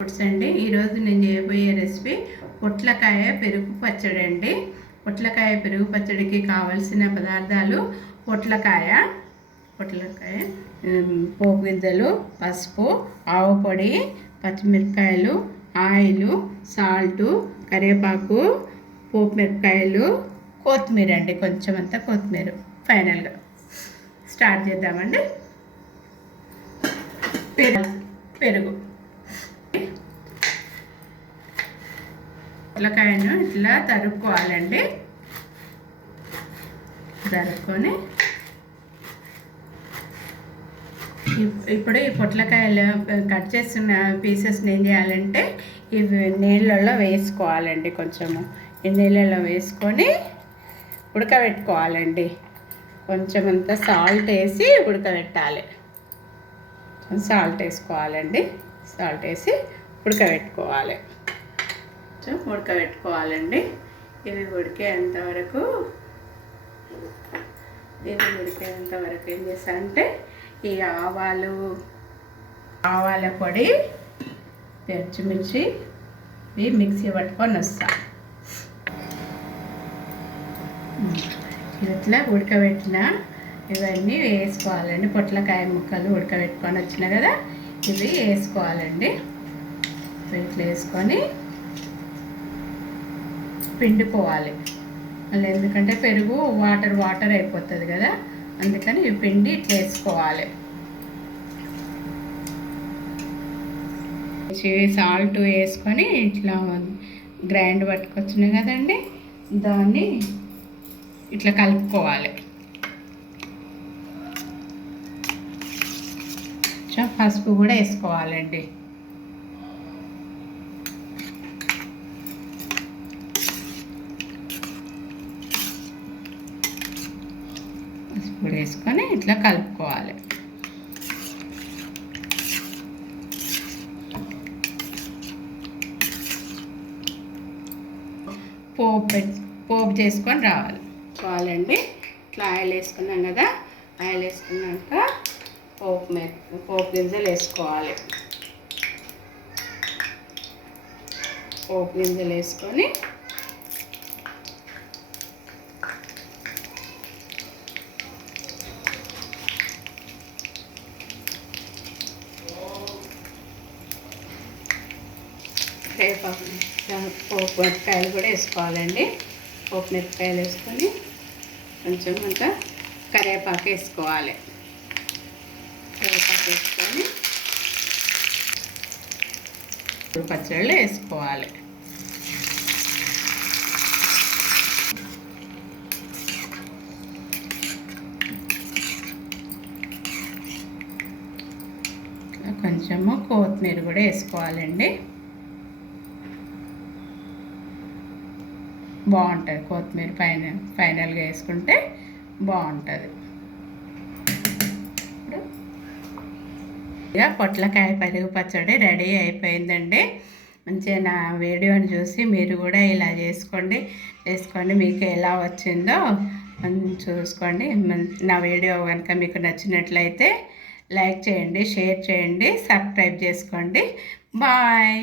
Foods అండి. ఈరోజు నేను చేయబోయే రెసిపీ పొట్లకాయ పెరుగు పచ్చడి అండి. పొట్లకాయ పెరుగు పచ్చడికి కావాల్సిన పదార్థాలు పొట్లకాయ పోపు గింజలు, పసుపు, ఆవు పొడి, పచ్చిమిరపకాయలు, ఆయిల్, సాల్టు, కరివేపాకు, పోపు మిరపకాయలు, కొత్తిమీర అండి, కొంచెం అంతా కొత్తిమీర. ఫైనల్గా స్టార్ట్ చేద్దామండి. పెరుగు పొట్లకాయను ఇట్లా తరుక్కోవాలండి. తరుక్కొని ఇప్పుడు ఈ పొట్లకాయలు కట్ చేస్తున్న పీసెస్ని ఏం చేయాలంటే ఇవి నీళ్ళల్లో వేసుకోవాలండి. కొంచెము ఈ నీళ్ళల్లో వేసుకొని ఉడకబెట్టుకోవాలండి. కొంచెం అంతా సాల్ట్ వేసి ఉడకబెట్టాలి. సాల్ట్ వేసుకోవాలండి. సాల్ట్ వేసి ఉడకబెట్టుకోవాలి. ఇవి ఉడికేంత వరకు ఏం చేస్తా అంటే ఈ ఆవాల పొడి, పచ్చిమిర్చి ఇవి మిక్సీ పట్టుకొని వస్తా. ఇట్లా ఉడకబెట్టిన ఇవన్నీ వేసుకోవాలండి. పొట్లకాయ ముక్కలు ఉడకబెట్టుకొని వచ్చిన కదా, ఇవి వేసుకోవాలండి. ఇట్లా వేసుకొని పిండుకోవాలి. మళ్ళీ ఎందుకంటే పెరుగు వాటర్ అయిపోతుంది కదా, అందుకని ఈ పిండి ఇట్లా వేసుకోవాలి. సాల్ట్ వేసుకొని ఇట్లా గ్రైండ్ పట్టుకొచ్చినాయి కదండి, దాన్ని ఇట్లా కలుపుకోవాలి. పసుపు కూడా వేసుకోవాలండి. పసుపు కూడా వేసుకొని ఇట్లా కలుపుకోవాలి. పోపు చేసుకొని రావాలండి. ఇట్లా ఆయిల్ వేసుకున్నాం కదా, ఆయిల్ వేసుకున్నాక పోపు గింజలు వేసుకోవాలి. పోపు గింజలు వేసుకొని పోపు మిరపకాయలు కూడా వేసుకోవాలండి. పోపు మిరపకాయలు వేసుకొని కొంచెం ఇంకా కరివేపాకు వేసుకోవాలి. కరివేపాకు వేసుకొని పచ్చళ్ళు వేసుకోవాలి. కొంచెము కొత్తిమీర కూడా వేసుకోవాలండి. బాగుంటుంది. కొత్తిమీర ఫైనల్గా వేసుకుంటే బాగుంటుంది. ఇక పొట్లకాయ పెరుగు పచ్చడి రెడీ అయిపోయిందండి. మంచిగా నా వీడియోని చూసి మీరు కూడా ఇలా చేసుకోండి. మీకు ఎలా వచ్చిందో చూసుకోండి. నా వీడియో కనుక మీకు నచ్చినట్లయితే లైక్ చేయండి, షేర్ చేయండి, సబ్స్క్రైబ్ చేసుకోండి. బాయ్.